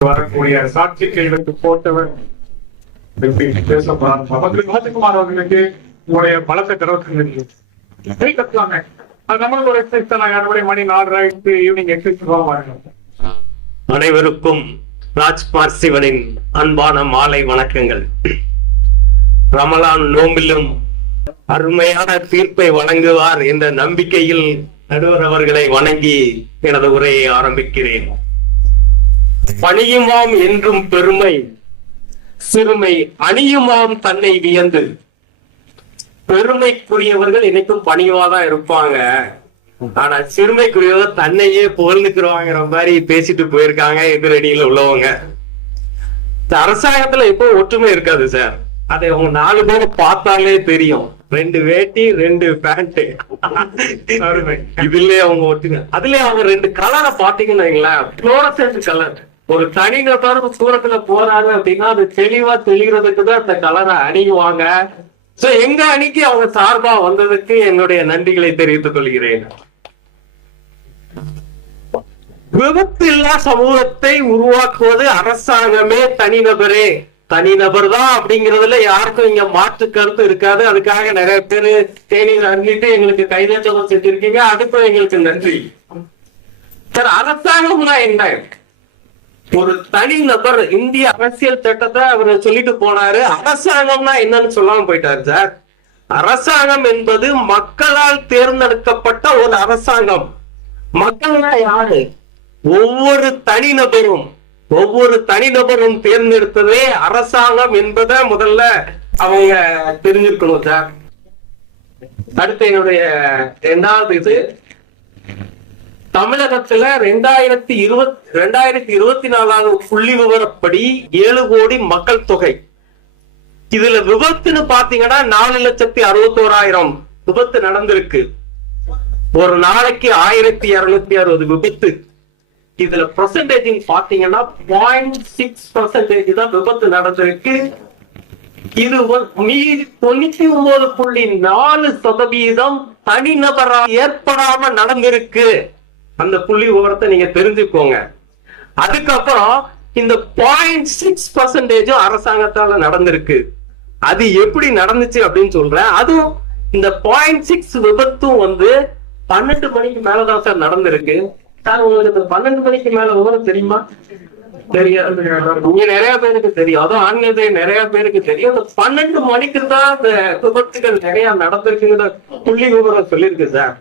வரக்கூடிய சாட்சி கைகளுக்கு போட்டவர் எப்படி பேச ராஜகுமார் அவர்களுக்கு உங்களுடைய பலத்தை தெரிவித்து கை அது நம்மளுக்கு ஒரு எக்ஸசைஸ் தான் யாருடைய மணி நாலரை ஈவினிங் எக்ஸசைஸ் அனைவருக்கும் ராஜ்குமார் சிவனின் அன்பான மாலை வணக்கங்கள். ரமலான் நோம்பிலும் அருமையான தீர்ப்பை வழங்குவார் என்ற நம்பிக்கையில் நடுவர் அவர்களை வணங்கி எனது உரையை ஆரம்பிக்கிறேன். பணியுமாம் என்றும் பெருமை. சிறுமை அணியுமாம் தன்னை வியந்து. பெருமைக்குரியவர்கள் இன்னைக்கும் பணிவாதான் இருப்பாங்க. ஆனா சிறுமைக்குரியவர் தன்னையே புகழ்ந்துக்கிறவாங்கிற மாதிரி பேசிட்டு போயிருக்காங்க எதிரடியில உள்ளவங்க. அரசாங்கத்துல இப்போ ஒற்றுமை இருக்காது சார். அதை அவங்க நாலு பேர் பார்த்தாலே தெரியும். ரெண்டு வேட்டி ரெண்டு பேண்ட் இதுலயே அவங்க ஒற்றுமை. அதுலயே அவங்க ரெண்டு கலரை பாத்தீங்கன்னு வைங்களேன். கலர் ஒரு தனி நபர் தூரத்துல போறாங்க அப்படின்னா அது தெளிவா தெளிகிறதுக்கு தான் அந்த கலரை அணிவாங்க. சோ எங்க அணிக்கு அவங்க சார்பா வந்ததுக்கு என்னுடைய நன்றிகளை தெரிவித்துக் கொள்கிறேன். விபத்தில்லா சமூகத்தை உருவாக்குவது அரசாங்கமே தனிநபரே தனிநபர் தான் அப்படிங்கறதுல யாருக்கும் இங்க மாற்று கருத்து இருக்காது. அதுக்காக நிறைய பேரு தேநீர் அருகிட்டு எங்களுக்கு கைதேச்சகம் செஞ்சிருக்கீங்க. அதுக்கும் எங்களுக்கு நன்றி. சார் அரசாங்கம்னா என்ன? ஒரு தனிநபர் இந்திய அரசியல் திட்டத்தை அவர் சொல்லிட்டு போனாரு. அரசாங்கம்னா என்னன்னு சொல்லாம போயிட்டாரு சார். அரசாங்கம் என்பது மக்களால் தேர்ந்தெடுக்கப்பட்ட ஒரு அரசாங்கம். மக்கள்னா யாரு? ஒவ்வொரு தனிநபரும் ஒவ்வொரு தனிநபரும் தேர்ந்தெடுத்ததே அரசாங்கம் என்பதை முதல்ல அவங்க தெரிஞ்சிருக்கணும் சார். அடுத்து என்னுடைய இரண்டாவது இது. தமிழகத்துல ரெண்டாயிரத்தி இருபத்தி ரெண்டாயிரத்தி இருபத்தி நாலாவது புள்ளி விவரப்படி ஏழு கோடி மக்கள் தொகை. இதுல விபத்துன்னு பாத்தீங்கன்னா நாலு லட்சத்தி அறுபத்தோராயிரம் விபத்து நடந்திருக்கு. ஒரு நாளைக்கு ஆயிரத்தி இருநூத்தி அறுபது விபத்து. இதுல பர்சன்டேஜ் பாத்தீங்கன்னா பாயிண்ட் சிக்ஸ் பர்சன்டேஜ் தான் விபத்து நடந்திருக்கு. இது வந்து மீதி தொண்ணூத்தி ஒன்பது புள்ளி நாலு சதவீதம் தனிநபரா ஏற்படாம நடந்திருக்கு. அந்த புள்ளி விவரத்தை நீங்க தெரிஞ்சுக்கோங்க. அதுக்கப்புறம் இந்த பாயிண்ட் சிக்ஸ் பர்சன்டேஜும் அரசாங்கத்தால நடந்திருக்கு. அது எப்படி நடந்துச்சு அப்படின்னு சொல்றேன். அதுவும் இந்த பாயிண்ட் சிக்ஸ் விபத்தும் வந்து பன்னெண்டு மணிக்கு மேலதான் சார் நடந்திருக்கு. சார் உங்களுக்கு இந்த பன்னெண்டு மணிக்கு மேல விவரம் தெரியுமா? தெரியாது. இங்க நிறைய பேருக்கு தெரியும். அதுவும் ஆன்மீக நிறைய பேருக்கு தெரியும். இந்த பன்னெண்டு மணிக்கு தான் இந்த விபத்துகள் நிறைய நடந்திருக்குங்கிற புள்ளி விவரம் சொல்லியிருக்கு சார்.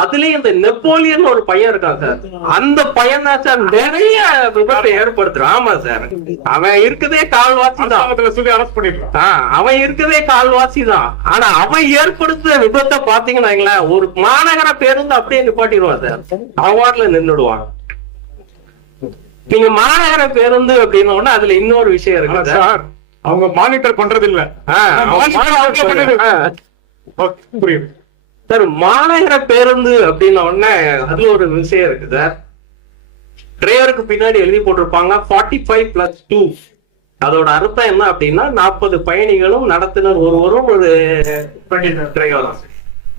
அதுலயும் இந்த நெப்போலியன் ஒரு பையன் இருக்கான் சார். அந்த பையன் தான் சார் நிறைய விபத்தை ஏற்படுத்துறான். ஆமா சார். அவன் இருக்கதே கால்வாசி தான். சொல்லி அரெஸ்ட் ஆஹ் அவன் இருக்கதே கால்வாசி தான். ஆனா அவன் ஏற்படுத்துற விபத்தை பாத்தீங்கன்னா ஒரு மாநகர பேருந்து அப்படியே நிப்பாட்டிடுவான் சார். அவன் வாட்டில நின்னுடுவான். நீங்க மாநகர பேருந்து அப்படின்ன உடனே அதுல இன்னொரு விஷயம் இருக்கு சார். அவங்க மானிட்டர் பண்றது. இல்ல புரியுது. சார் மாநகர பேருந்து அப்படின்ன உடனே அதுல ஒரு விஷயம் இருக்கு சார். டிரைவருக்கு பின்னாடி எழுதி போட்டிருப்பாங்க ஃபார்ட்டி ஃபைவ் பிளஸ் டூ அதோட அர்த்தம் என்ன அப்படின்னா நாற்பது பயணிகளும் நடத்துனர் ஒருவரும் ஒரு டிரைவரும்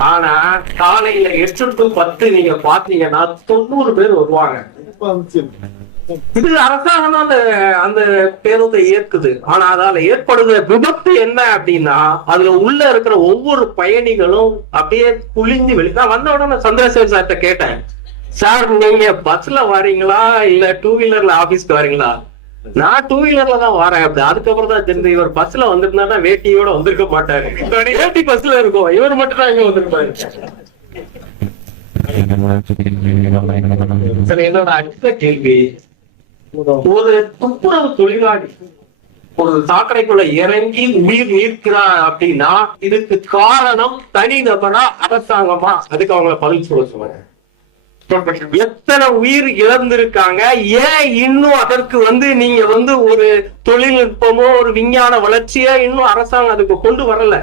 ஆனா காலையில எட்டு டு பத்து நீங்க பாத்தீங்கன்னா தொண்ணூறு பேர் வருவாங்க. இது அரசாங்கம் அந்த அந்த பேருந்தை ஏற்குது. ஆனா அதால ஏற்படுகிற விபத்து என்ன அப்படின்னா அதுல உள்ள இருக்கிற ஒவ்வொரு பயணிகளும் அப்படியே குளிஞ்சு வெளி நான் வந்த உடனே சந்திரசேகர் சார்கிட்ட கேட்டேன். சார் நீங்க பஸ்ல வரீங்களா? இல்ல டூ வீலர்ல ஆபீஸ்க்கு வரீங்களா? நான் டூ வீலர்ல தான் வரேன். அப்படி அதுக்கப்புறம் தான் தெரிஞ்சு இவர் பஸ்ல வந்திருந்தா வேட்டியோட வந்திருக்க மாட்டாரு. வேட்டி பஸ்ல இருக்கும். இவர் மட்டும் தான் இங்க வந்திருப்பாரு. என்னோட அடுத்த கேள்வி ஒரு துப்புரவு தொழிலாளி ஒரு சாக்கடைக்குள்ள இறங்கி உயிர் நீர்க்கிறார் அப்படின்னா இதுக்கு காரணம் தனிநபரா அரசாங்கமா? அதுக்கு அவங்கள பதில் சொல்ல சொல்லுங்க எத்தனை உயிர் இழந்திருக்காங்க? ஏன் இன்னும் அதற்கு வந்து நீங்க வந்து ஒரு தொழில்நுட்பமோ ஒரு விஞ்ஞான வளர்ச்சியோ இன்னும் அரசாங்கம் அதுக்கு கொண்டு வரல?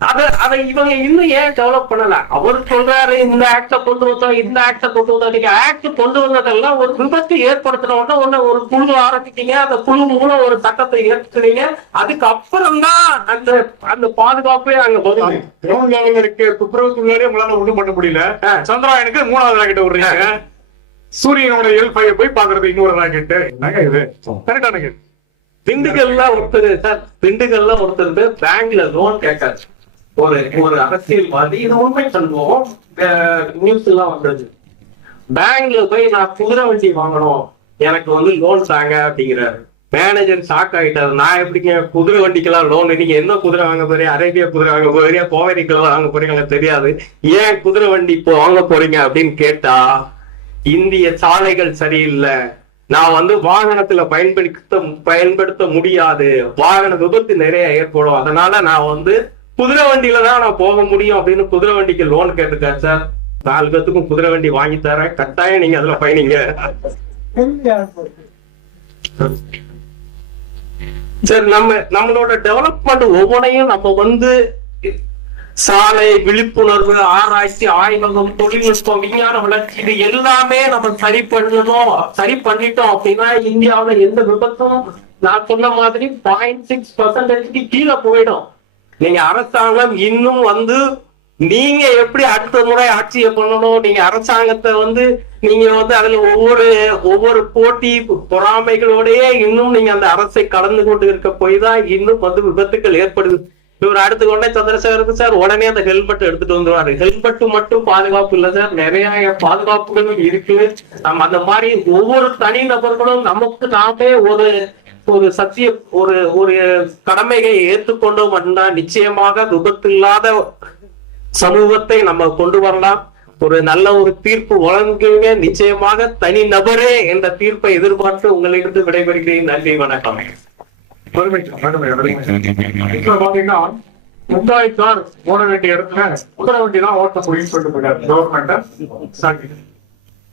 அத அதை இவங்க இன்னும் ஏன் டெவலப் பண்ணல? அவர் சொல்றாரு இந்த ஆக்ட கொண்டு வந்தோம் இந்த ஆக்ட கொண்டு வந்தோம் நீங்க ஆக்ட் கொண்டு வந்ததெல்லாம் ஒரு விபத்து ஏற்படுத்தின உடனே ஒண்ணு ஒரு குழு ஆரம்பிச்சீங்க அந்த குழு மூலம் ஒரு சட்டத்தை ஏற்றுக்கிறீங்க. அதுக்கப்புறம் தான் அந்த அந்த பாதுகாப்பே அங்க வரும் கிரவுண்ட் லெவல்ல இருக்க உங்களால ஒண்ணும் பண்ண முடியல. சந்திராயனுக்கு மூணாவது ராக்கெட் விடுறீங்க. சூரியனோட இயல்பைய போய் பாக்குறது இன்னொரு ராக்கெட் என்னங்க இது? கரெக்டான திண்டுக்கல்ல ஒருத்தர் சார் திண்டுக்கல்ல ஒருத்தர் பேங்க்ல லோன் கேட்காரு. ஒரு ஒரு அரசியல்வாதி இது உண்மை சம்பவம் நியூஸ் எல்லாம் வந்தது பேங்க்ல போய் நான் குதிரை வண்டி வாங்கணும். எனக்கு வந்து லோன் தாங்க அப்படிங்கிறாரு. மேனேஜர் ஷாக் ஆகிட்டாரு நான் எப்படிங்க குதிரை வண்டிக்கெல்லாம் லோன் நீங்க என்ன குதிரை வாங்க போறீங்க? அரேபியா குதிரை வாங்க போறீங்க? கோவரிக்கெல்லாம் வாங்க போறீங்க? எனக்கு தெரியாது. ஏன் குதிரை வண்டி இப்போ வாங்க போறீங்க அப்படின்னு கேட்டா இந்திய சாலைகள் சரியில்லை. நான் வந்து வாகனத்துல பயன்படுத்த பயன்படுத்த முடியாது. வாகன விபத்து நிறைய ஏற்படும். அதனால நான் வந்து குதிரை வண்டியில தான் நான் போக முடியும் அப்படின்னு குதிரை வண்டிக்கு லோன் கேட்டுட்டேன் சார் நாலு பேத்துக்கும் குதிரை வண்டி வாங்கி தரேன். கட்டாயம் நீங்க அதுல பயணிங்க. சரி நம்ம நம்மளோட டெவலப்மெண்ட் ஒவ்வொன்றையும் நம்ம வந்து சாலை விழிப்புணர்வு ஆராய்ச்சி ஆய்வகம் தொழில்நுட்பம் விஞ்ஞான வளர்ச்சி இது எல்லாமே நம்ம சரி பண்ணணும். சரி பண்ணிட்டோம் அப்படின்னா இந்தியாவுல எந்த விபத்தும் நான் சொன்ன மாதிரி பாயிண்ட் சிக்ஸ் பர்சன்டேஜ்க்கு கீழே போயிடும். நீங்க அரசாங்கம் இன்னும் வந்து நீங்க எப்படி அடுத்த முறை ஆட்சியை பண்ணணும்? நீங்க அரசாங்கத்தை வந்து நீங்க வந்து அதுல ஒவ்வொரு ஒவ்வொரு போட்டி பொறாமைகளோடயே இன்னும் நீங்க அந்த அரசை கலந்து கொண்டு இருக்க போய் தான் இன்னும் வந்து விபத்துக்கள் ஏற்படுது. இவர் அடுத்து கொண்டே சந்திரசேகருக்கு சார் உடனே அந்த ஹெல்மெட் எடுத்துட்டு வந்துருவாரு. ஹெல்மெட் மட்டும் பாதுகாப்பு இல்ல சார். நிறைய பாதுகாப்புகளும் இருக்கு. நம்ம அந்த மாதிரி ஒவ்வொரு தனி நபர்களும் நமக்கு நாமே ஒரு ஒரு சத்திய ஒரு ஒரு கடமையை ஏற்றுக்கொண்டோம் அப்படின்னா நிச்சயமாக விபத்தில்லாத சமூகத்தை நம்ம கொண்டு வரலாம். ஒரு நல்ல ஒரு தீர்ப்பு வழங்குங்க. நிச்சயமாக தனி நபரே என்ற தீர்ப்பை எதிர்பார்த்து உங்களிடத்து விடைபெறுகிறேன். நன்றி வணக்கம். அருமை, பாத்தீங்கன்னா முந்தாய் கார் ஓட வேண்டிய இடத்துல குதிரை வண்டி தான் ஓட்ட முடியும்னு சொல்லிட்டு போயிட்டாரு கவர்மெண்ட்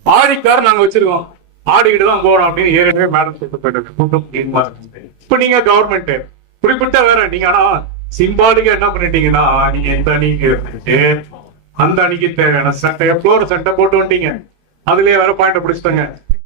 ஆடி கார் நாங்க வச்சிருக்கோம். ஆடிக்கிட்டு தான் போறோம் அப்படின்னு ஏற்கனவே மேடம் சொல்லிட்டு போயிட்டு கூட்டம் தீர்மா இப்ப நீங்க கவர்மெண்ட் குறிப்பிட்ட வேற நீங்க ஆனா சிம்பாலிக்கா என்ன பண்ணிட்டீங்கன்னா நீங்க இந்த அணிக்கு இருந்துட்டு அந்த அணிக்கு தேவையான சட்டையை ஃப்ளோர் சட்டை போட்டு வந்துட்டீங்க அதுலயே வேற பாயிண்ட் பிடிச்சிட்டாங்க.